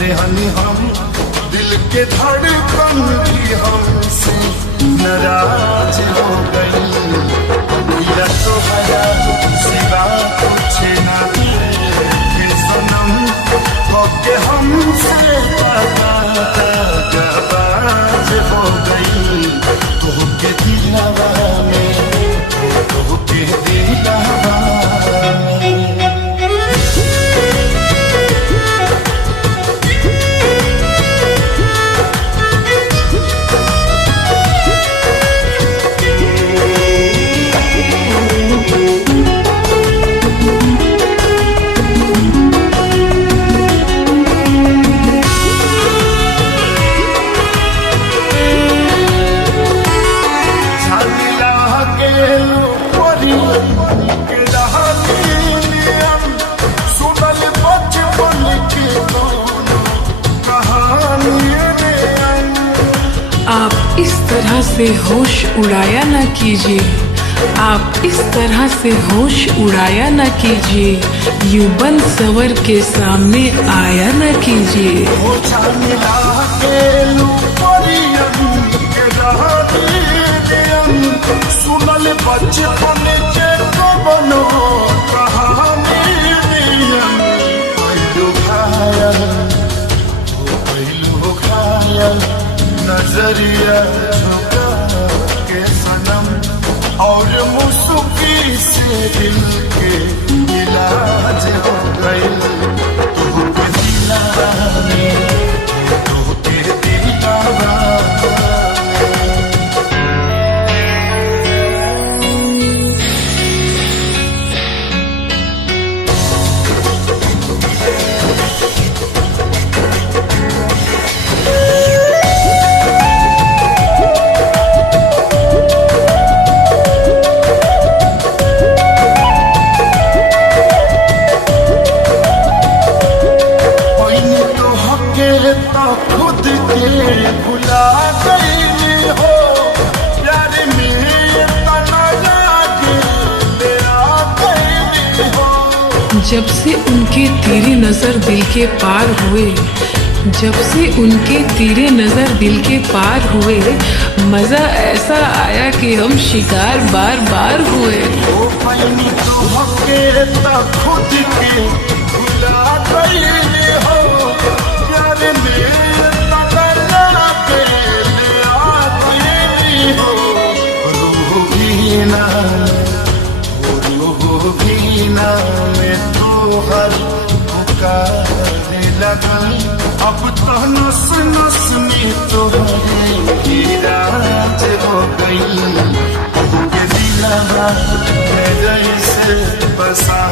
लेहनी हम दिल के धड़कन भी हमसे नाराज हो गई। या तो हया सिवा कुछ ना के सनम होके हमसे बाज हो गई। तोहके दिलवा में तोहके दिलवा में आप इस तरह से होश उड़ाया न कीजिए, आप इस तरह से होश उड़ाया न कीजिए। यूं बन सवर के सामने आया न कीजिए। सुनल बचपन के बनो नजरिया झुका के सनम और मुस्की से दिल के इलाज हो गई। तोहके दिलवा में तोहके दिलवा खुद के भुला गई हो प्यार में तना लागे ले आ गई हो। जब से उनके तेरी नजर दिल के पार हुए, जब से उनके तेरे नजर दिल के पार हुए, मजा ऐसा आया कि हम शिकार बार बार हुए। ओ पैनी तो हके खुद के भुला गई हो प्यार में में तो हर पुकारने लगा। अब तो नस नस में तो राज हो गई। तोहके दिलवा में जैसे बसा